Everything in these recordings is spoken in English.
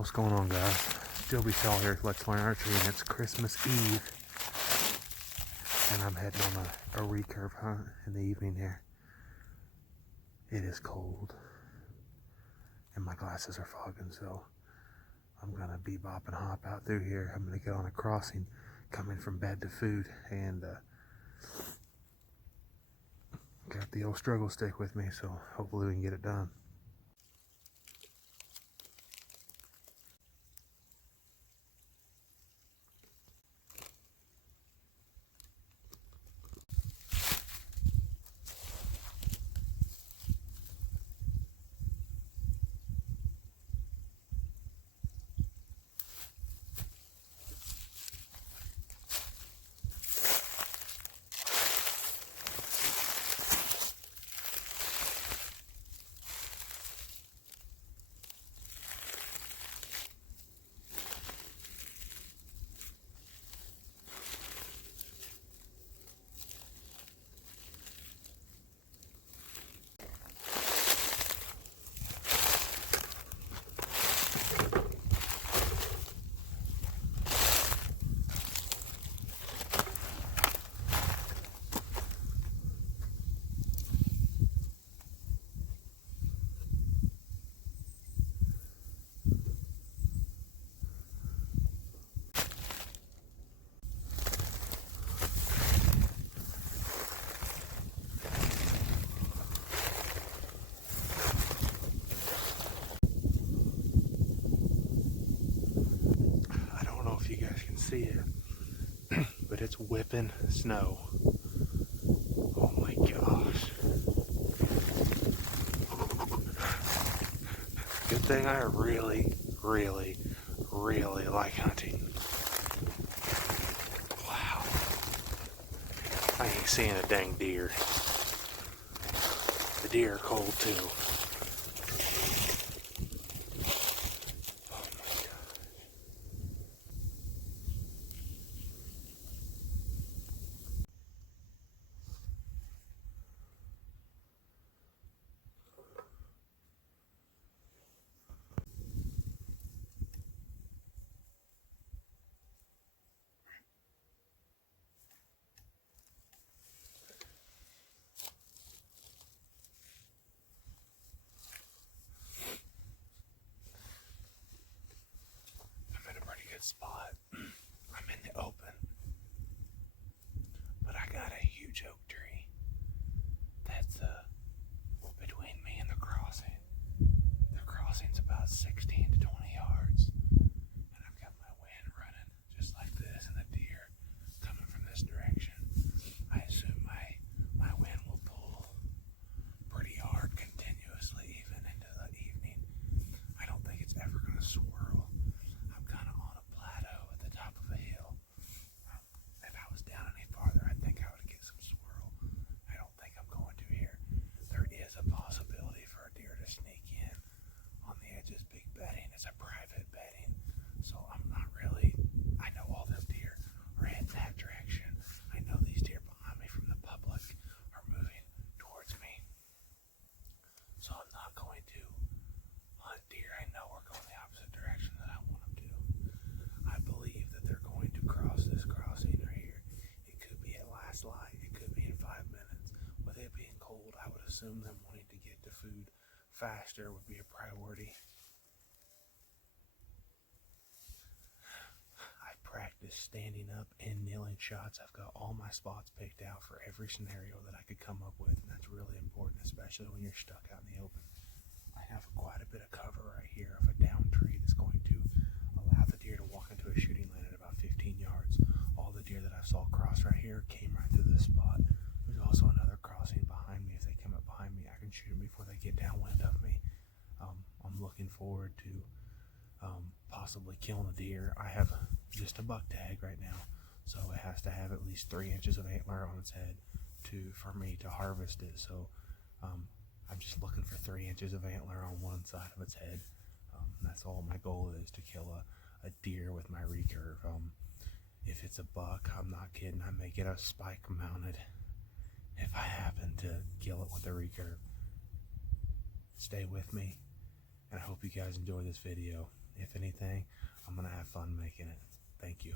What's going on, guys? Joby Shaw here with Let's Learn Archery, and it's Christmas Eve, and I'm heading on a recurve hunt in the evening here. It is cold, and my glasses are fogging, so I'm gonna bebop and hop out through here. I'm gonna get on a crossing, coming from bed to food, and got the old struggle stick with me, so hopefully we can get it done. You guys can see it, but it's whipping snow. Oh my gosh. Good thing I really like hunting. Wow. I ain't seeing a dang deer. The deer are cold too. Spot. I'm in the open, but I got a huge oak tree that's between me and the crossing. The crossing's about 16 to 20 yards, and I've got my wind running just like this, and the deer coming from this direction. I assume my wind will pull pretty hard continuously even into the evening. I don't think it's ever going to swirl. I'm kind of on a plateau at the top of a hill. If I was down any farther, I think I would get some swirl. I don't think I'm going to here. There is a possibility for a deer to sneak in on the edges. Big bedding. It's a private bedding, so I'm not really. I know all those deer are heading that direction. I know these deer behind me from the public are moving towards me, so I'm not going to hunt deer I know are going the opposite direction that I want them to. I believe that they're going to cross this crossing right here. It could be at last light. It could be in 5 minutes. With it being cold, I would assume them wanting to get to food faster would be a priority. I've practiced standing up and kneeling shots. I've got all my spots picked out for every scenario that I could come up with, and that's really important, especially when you're stuck out in the open. I have quite a bit of cover right here of a down tree that's going to allow the deer to walk into a shooting lane at about 15 yards. All the deer that I saw cross right here came right through this spot. There's also another crossing behind me. If they come up behind me, I can shoot them before they get downwind of me. I'm looking forward to possibly killing a deer. I have just a buck tag right now, so it has to have at least 3 inches of antler on its head for me to harvest it. So I'm just looking for 3 inches of antler on one side of its head. That's all my goal is, to kill a deer with my recurve. If it's a buck, I'm not kidding, I may get a spike mounted if I happen to kill it with a recurve. Stay with me, and I hope you guys enjoy this video. if anything, I'm going to have fun making it. Thank you.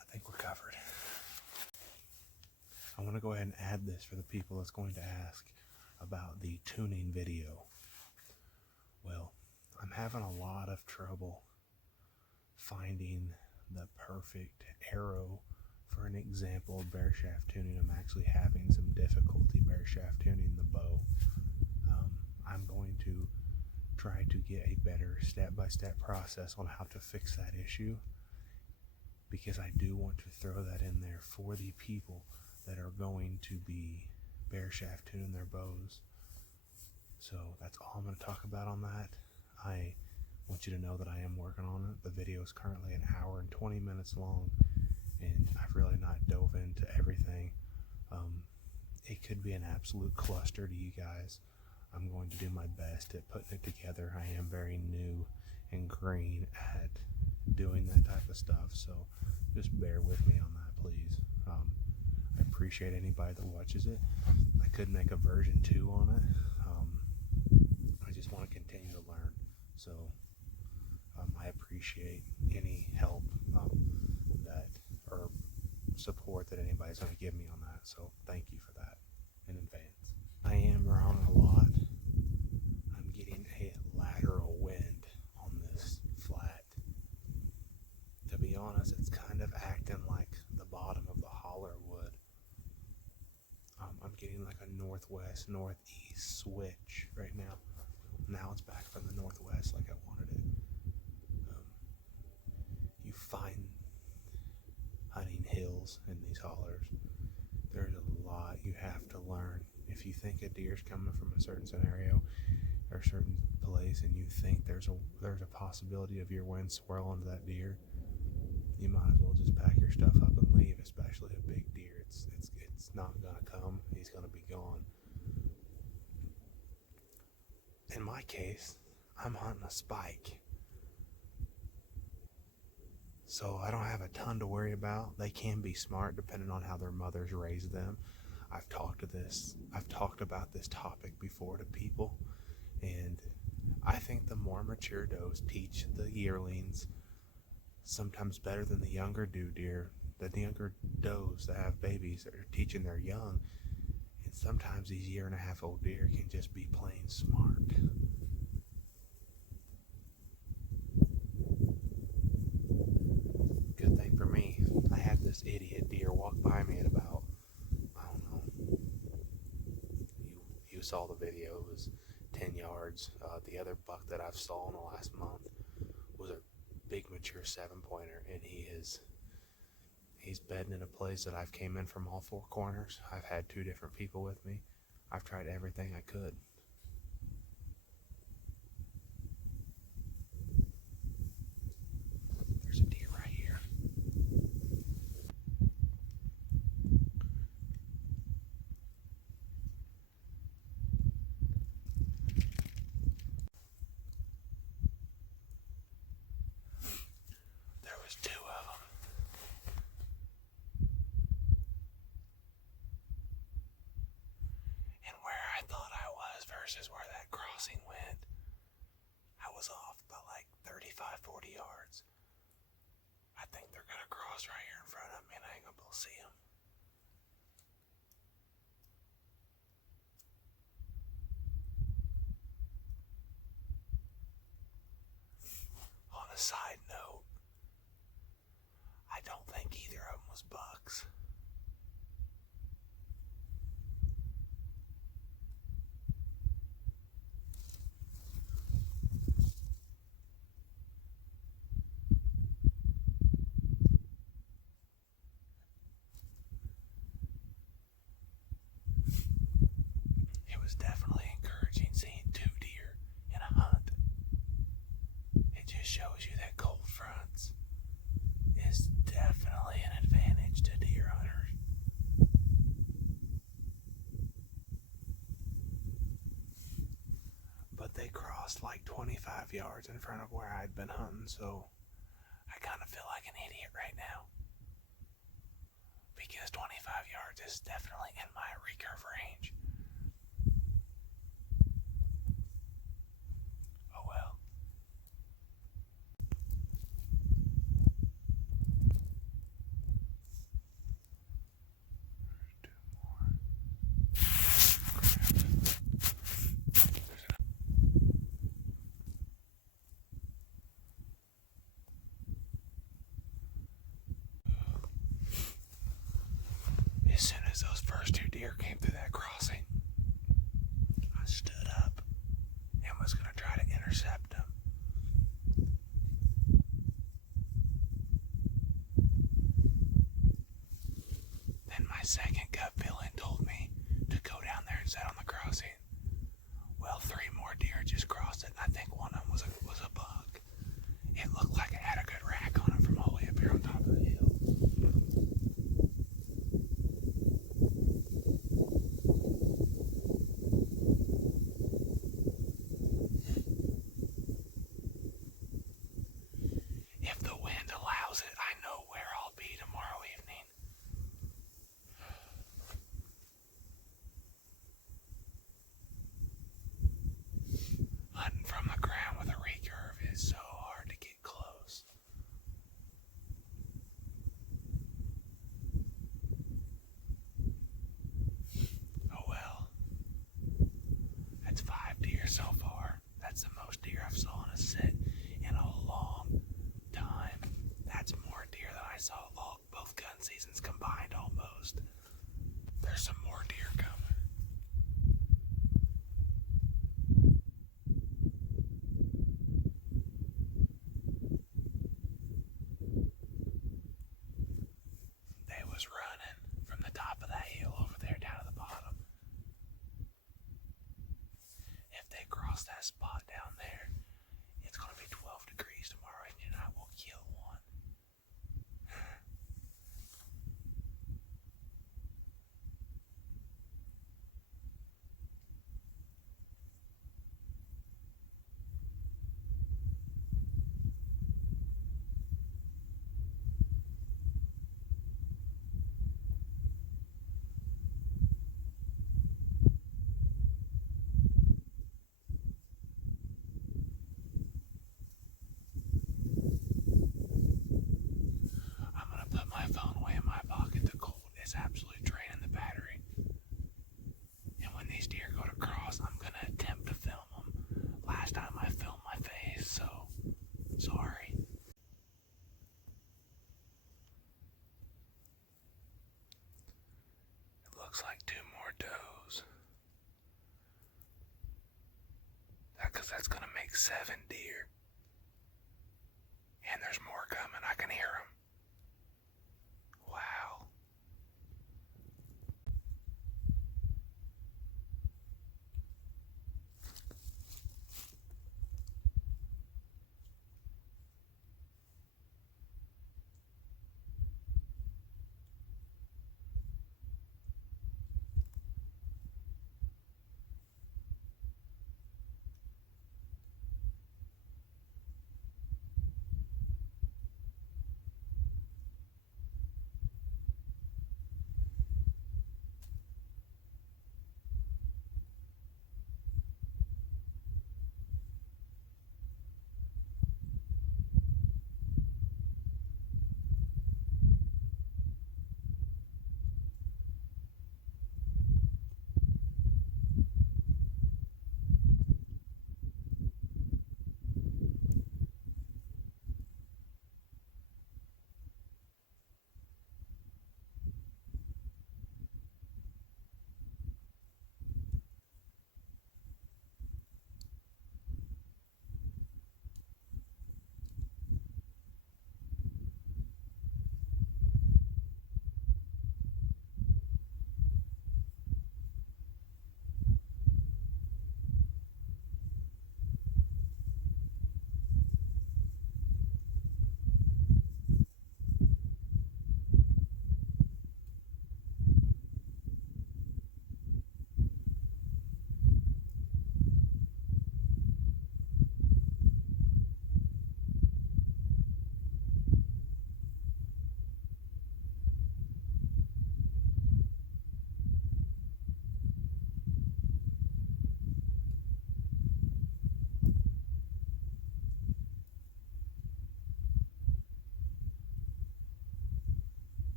I think we're covered. I want to go ahead and add this for the people that's going to ask about the tuning video. Well, I'm having a lot of trouble finding the perfect arrow. For an example of bear shaft tuning, I'm actually having some difficulty bear shaft tuning the bow. I'm going to try to get a better step-by-step process on how to fix that issue, because I do want to throw that in there for the people that are going to be bear shaft tuning their bows. So that's all I'm going to talk about on that. I want you to know that I am working on it. The video is currently an hour and 20 minutes long, and I've really not dove into everything. It could be an absolute cluster to you guys. I'm going to do my best at putting it together. I am very new and green at doing that type of stuff, so just bear with me on that, please. I appreciate anybody that watches it. I could make a version 2 on it. I just want to continue to learn, so I appreciate any help that or support that anybody's going to give me on that, so thank you for that in advance. I am wrong a lot. I'm getting a lateral wind on this flat. To be honest, it's kind of acting like the bottom of the holler would. I'm getting like a northwest, northeast switch right now. Now it's back from the northwest like I wanted it. You find hunting hills in these hollers. There's a lot you have to learn. If you think a deer's coming from a certain scenario or a certain place, and you think there's a possibility of your wind swirling to that deer, you might as well just pack your stuff up and leave. Especially a big deer, it's not gonna come. He's gonna be gone. In my case, I'm hunting a spike, so I don't have a ton to worry about. They can be smart depending on how their mothers raise them. I've talked about this topic before to people, and I think the more mature does teach the yearlings sometimes better than the younger deer. The younger does that have babies that are teaching their young, and sometimes these 1.5-year-old deer can just be plain smart. Good thing for me, I had this idiot deer walk by me at about, I don't know, you saw the video, it was 10 yards. The other buck that I've saw in the last month was a big mature 7-pointer, and he's bedding in a place that I've came in from all 4 corners. I've had 2 different people with me. I've tried everything I could. There's a deer right here. There was 2 of them. And where I thought I was versus where that crossing went, I was off by like 35-40 yards. I think they're gonna cross right here in front of me, and I ain't gonna be able to see them. On a side note, I don't think either of them was bucks. but they crossed like 25 yards in front of where I'd been hunting, so I kind of feel like an idiot right now. Because 25 yards is definitely in my recurve range. Oh well. As soon as those first two deer came through that crossing, I stood up and was going to try to intercept them. Then my second gut feeling told me to go down there and sit on the crossing. Well, three more deer just crossed it, and I think one of them was a buck. It looked like it had a good rack on it from all the way up here on top of the hill. If the wind allows it, I know where I'll be tomorrow evening. Hunting from the ground with a recurve is so hard to get close. Oh well. That's 5 deer so far. That's the most deer I've saw in a sit in a long time. That's more deer than I saw both gun seasons combined almost. There's some more deer coming. They was running from the top of that hill over there down to the bottom. If they cross that spot down there, it's going to be 12 degrees tomorrow and I will kill one. I'm going to put my phone away in my pocket. The cold is absolutely draining the battery. And when these deer go to cross, I'm going to attempt to film them. Last time I filmed my face, so sorry. It looks like 2 more does. Because that's going to make 7 deer. And there's more coming. I can hear them. Wow.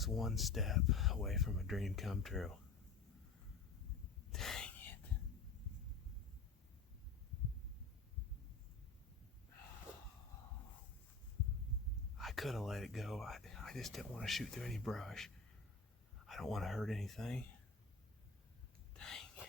was one step away from a dream come true. Dang it. I could have let it go. I just didn't want to shoot through any brush. I don't want to hurt anything. Dang it.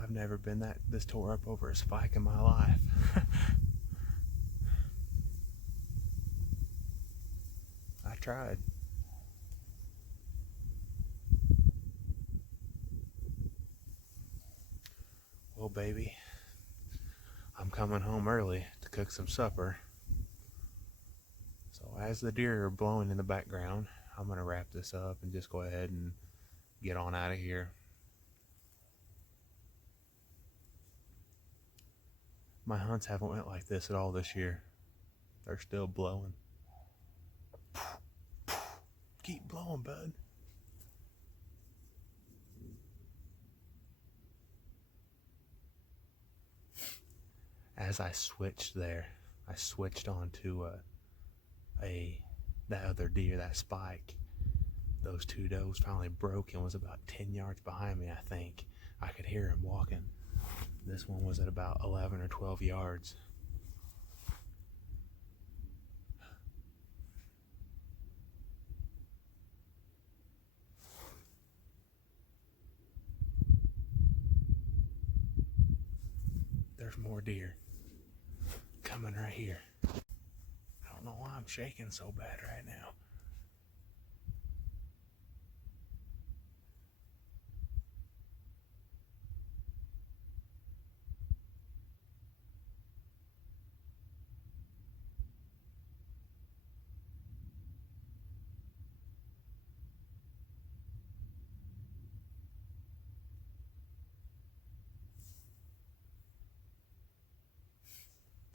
I've never been this tore up over a spike in my life. I tried. Well, baby, I'm coming home early to cook some supper. So as the deer are blowing in the background, I'm going to wrap this up and just go ahead and get on out of here. My hunts haven't went like this at all this year. They're still blowing. Keep blowing, bud. As I switched there, I switched onto that other deer, that spike. Those two does finally broke and was about 10 yards behind me, I think. I could hear him walking. This one was at about 11 or 12 yards. There's more deer coming right here. I don't know why I'm shaking so bad right now.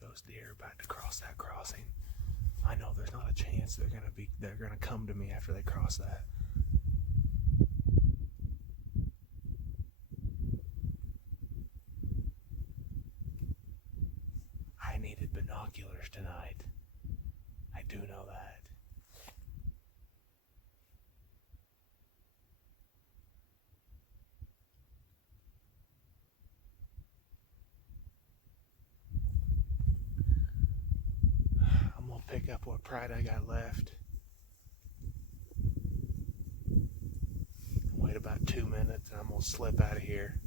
Those deer are about to cross that crossing. I know there's not a chance they're gonna come to me after they cross that. I needed binoculars tonight. I do know that. I'm gonna pick up what pride I got left. Wait about 2 minutes and I'm gonna slip out of here.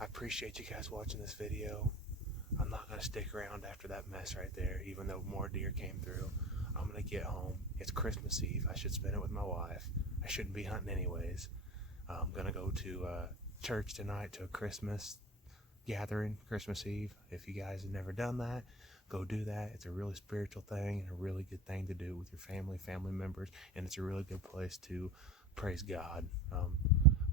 I appreciate you guys watching this video. I'm not gonna stick around after that mess right there, even though more deer came through. I'm gonna get home. It's Christmas Eve. I should spend it with my wife. I shouldn't be hunting anyways. I'm gonna go to church tonight to a Christmas gathering, Christmas Eve. If you guys have never done that, go do that. It's a really spiritual thing and a really good thing to do with your family members, and it's a really good place to praise God. I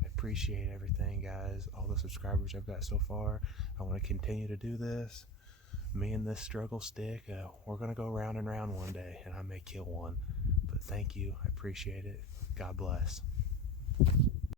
appreciate everything, guys, all the subscribers I've got so far. I want to continue to do this. Me and this struggle stick, we're going to go round and round one day, and I may kill one. But thank you. I appreciate it. God bless.